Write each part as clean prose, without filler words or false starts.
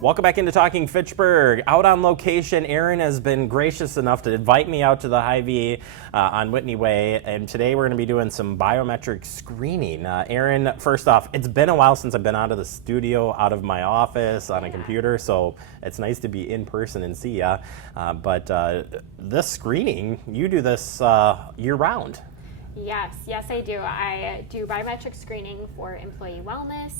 Welcome back into Talking Fitchburg. Out on location, Aaron has been gracious enough to invite me out to the Hy-Vee on Whitney Way, and today we're going to be doing some biometric screening. Aaron, first off, it's been a while since I've been out of the studio, out of my office, on a computer, so it's nice to be in person and see ya. But this screening, you do this year-round. Yes, I do. I do biometric screening for employee wellness.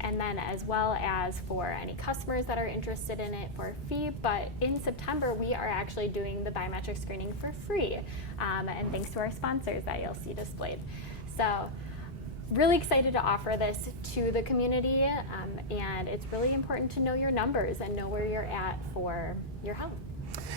And then as well as for any customers that are interested in it for a fee. But in September, we are actually doing the biometric screening for free. And thanks to our sponsors that you'll see displayed. So really excited to offer this to the community. And it's really important to know your numbers and know where you're at for your health.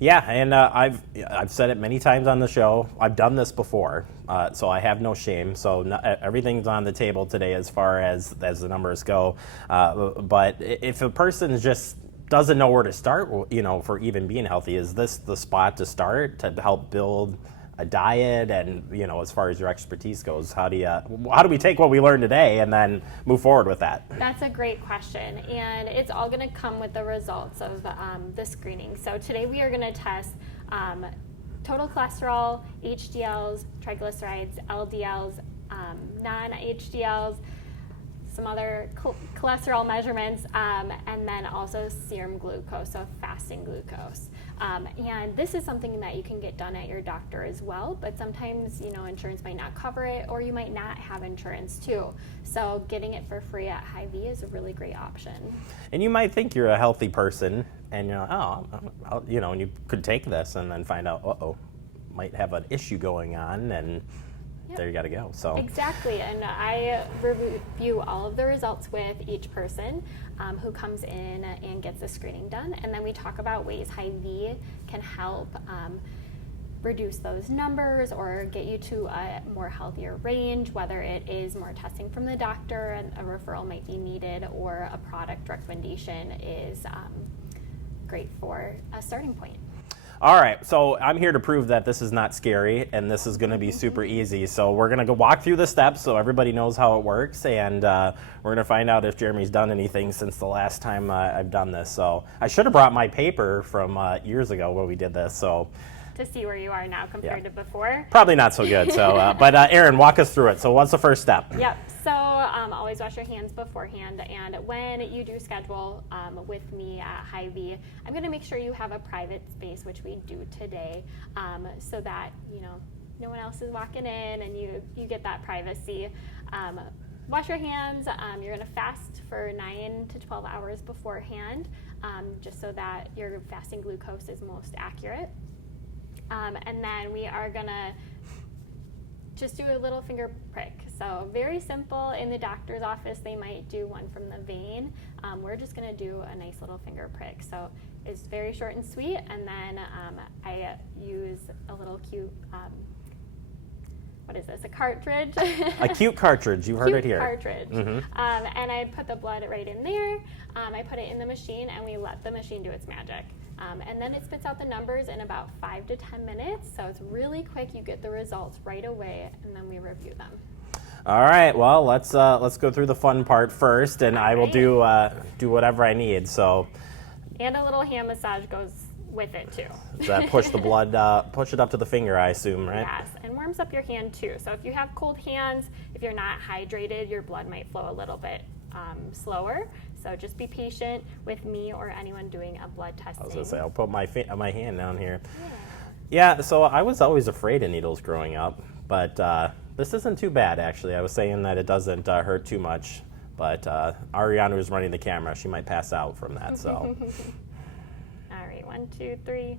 Yeah, and I've said it many times on the show. I've done this before, so I have no shame. So everything's on the table today as far as the numbers go. But if a person just doesn't know where to start, for even being healthy, is this the spot to start to help build a diet? And as far as your expertise goes, how do we take what we learned today and then move forward with that? That's a great question, and it's all going to come with the results of the screening. So today we are going to test total cholesterol, HDLs, triglycerides, LDLs, non-HDLs, some other cholesterol measurements, and then also serum glucose, so fasting glucose. And this is something that you can get done at your doctor as well, but sometimes, insurance might not cover it, or you might not have insurance too. So getting it for free at Hy-Vee is a really great option. And you might think you're a healthy person, and and you could take this and then find out, might have an issue going on, and there you got to go. So exactly, and I review all of the results with each person who comes in and gets the screening done, and then we talk about ways Hy-Vee can help reduce those numbers or get you to a more healthier range, whether it is more testing from the doctor and a referral might be needed, or a product recommendation is great for a starting point. All right, so I'm here to prove that this is not scary and this is going to be super easy. So we're going to go walk through the steps so everybody knows how it works, and we're going to find out if Jeremy's done anything since the last time I've done this. So I should have brought my paper from years ago when we did this. So to see where you are now compared to before. Probably not so good. So, but Aaron, walk us through it. So what's the first step? Yep. So always wash your hands beforehand, and when you do schedule with me at Hy-Vee, I'm going to make sure you have a private space, which we do today, so that no one else is walking in and you get that privacy. Wash your hands. You're going to fast for 9 to 12 hours beforehand, just so that your fasting glucose is most accurate. And then we are going to just do a little finger prick. So very simple. In the doctor's office, they might do one from the vein. We're just going to do a nice little finger prick. So it's very short and sweet. And then I use a little cute, what is this, a cartridge? A cute cartridge. You heard it here. Cartridge. Mm-hmm. And I put the blood right in there. I put it in the machine, and we let the machine do its magic. And then it spits out the numbers in about 5 to 10 minutes. So it's really quick. You get the results right away, and then we review them. All right. Well, let's go through the fun part first, and I will do whatever I need. So. And a little hand massage goes with it too. Does that push the blood, push it up to the finger, I assume, right? Yes, and warms up your hand too. So if you have cold hands, if you're not hydrated, your blood might flow a little bit slower. So just be patient with me or anyone doing a blood testing. I was going to say, I'll put my hand down here. Yeah, so I was always afraid of needles growing up, but this isn't too bad, actually. I was saying that it doesn't hurt too much, but Ariana, who's running the camera, she might pass out from that, so. All right, 1, 2, 3.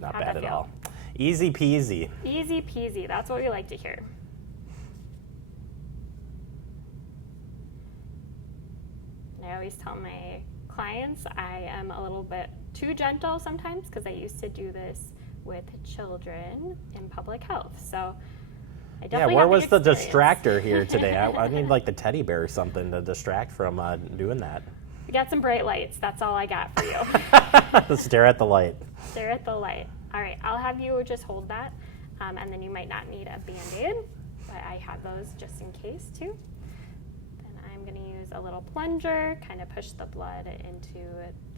Not bad at all. Easy peasy. Easy peasy, that's what we like to hear. I always tell my clients I am a little bit too gentle sometimes because I used to do this with children in public health. So I definitely where was the distractor here today? I need like the teddy bear or something to distract from doing that. We got some bright lights. That's all I got for you. Stare at the light. Stare at the light. All right, right, I'll have you just hold that, and then you might not need a Band-Aid, but I have those just in case too. Then I'm going to use a little plunger, kind of push the blood into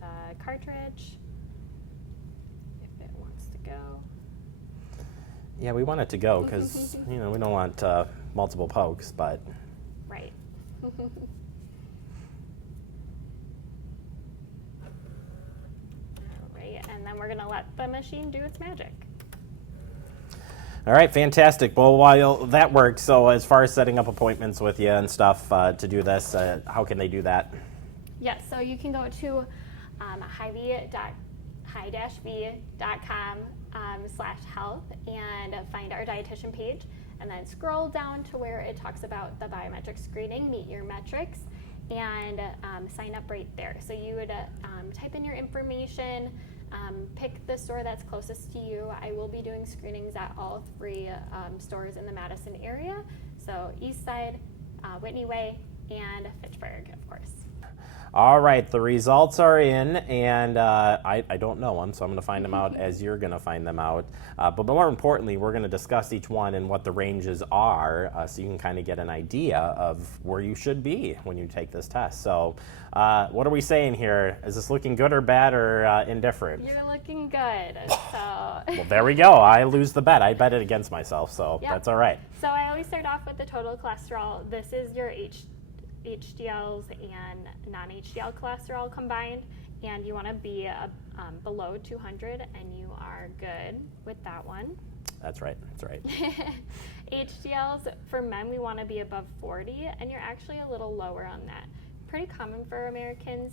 the cartridge if it wants to go. Yeah, we want it to go because, we don't want multiple pokes, but. Right. Alright, and then we're going to let the machine do its magic. All right, fantastic. Well, while that works, so as far as setting up appointments with you and stuff to do this, how can they do that? Yes, so you can go to hy-v.com/health and find our dietitian page, and then scroll down to where it talks about the biometric screening, meet your metrics, and sign up right there. So you would type in your information, pick the store that's closest to you. I will be doing screenings at all 3 stores in the Madison area, so East Side, Whitney Way, and Fitchburg, of course. All right, the results are in, and I don't know them, so I'm going to find them out as you're going to find them out. But more importantly, we're going to discuss each one and what the ranges are, so you can kind of get an idea of where you should be when you take this test. So what are we saying here? Is this looking good or bad or indifferent? You're looking good. So. Well, there we go. I lose the bet. I bet it against myself, so Yep. That's all right. So I always start off with the total cholesterol. This is your HDLs and non-HDL cholesterol combined, and you want to be below 200, and you are good with that one. That's right. That's right. HDLs for men, we want to be above 40, and you're actually a little lower on that. Pretty common for Americans.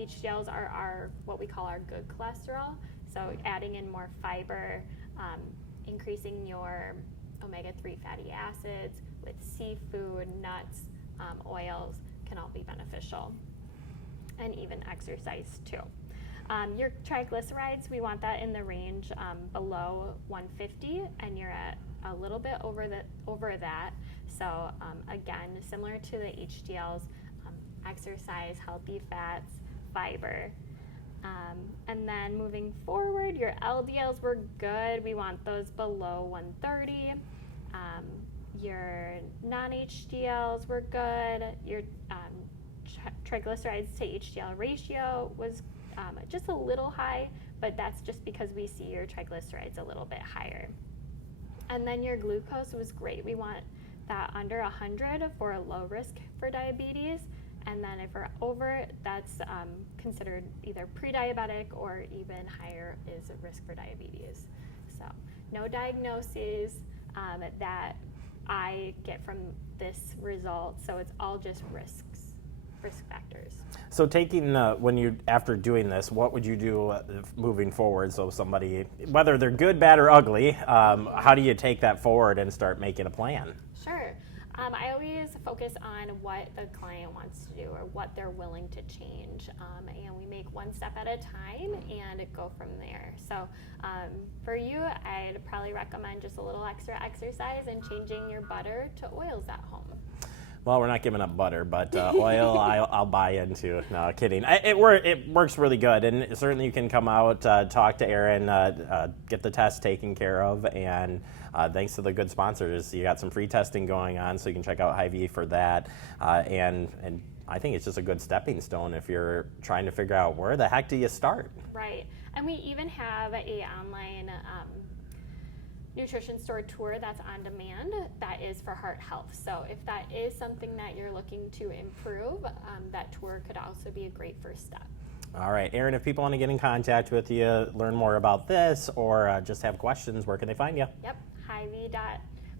HDLs are what we call our good cholesterol, so adding in more fiber, increasing your omega-3 fatty acids with seafood, nuts, oils can all be beneficial, and even exercise too. Your triglycerides, we want that in the range below 150, and you're at a little bit over that. So again, similar to the HDLs, exercise, healthy fats, fiber. And then moving forward, your LDLs were good. We want those below 130. Your non-HDLs were good. Your triglycerides to HDL ratio was just a little high, but that's just because we see your triglycerides a little bit higher. And then your glucose was great. We want that under 100 for a low risk for diabetes. And then if we're over, that's considered either pre-diabetic or even higher is a risk for diabetes. So no diagnoses that I get from this result, so it's all just risk factors. So taking, after doing this, what would you do moving forward? So somebody, whether they're good, bad, or ugly, how do you take that forward and start making a plan? Sure. I always focus on what the client wants to do or what they're willing to change, and we make one step at a time and go from there. So for you, I'd probably recommend just a little extra exercise and changing your butter to oils at home. Well, we're not giving up butter, but oil I'll buy into. No, kidding. It works really good, and certainly you can come out, talk to Erin, get the test taken care of, and thanks to the good sponsors, you got some free testing going on, so you can check out Hy-Vee for that, and I think it's just a good stepping stone if you're trying to figure out where the heck do you start. Right, and we even have a online nutrition store tour that's on demand that is for heart health. So if that is something that you're looking to improve, that tour could also be a great first step. All right, Erin, if people want to get in contact with you, learn more about this, or just have questions, where can they find you? Yep,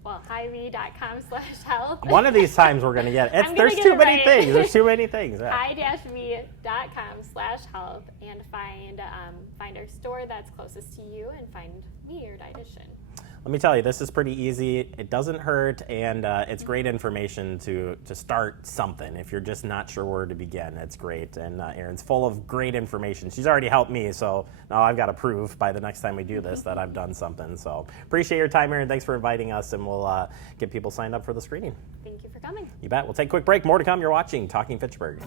Hy-Vee.com/health. One of these times we're going to get it. There's too many things. There's too many things. Yeah. Hy-V.com/health and find our store that's closest to you and find me, your dietitian. Let me tell you, this is pretty easy. It doesn't hurt, and it's great information to start something. If you're just not sure where to begin, it's great. And Erin's full of great information. She's already helped me, so now I've got to prove by the next time we do this that I've done something. So appreciate your time, Erin. Thanks for inviting us, and we'll get people signed up for the screening. Thank you for coming. You bet. We'll take a quick break. More to come. You're watching Talking Fitchburg.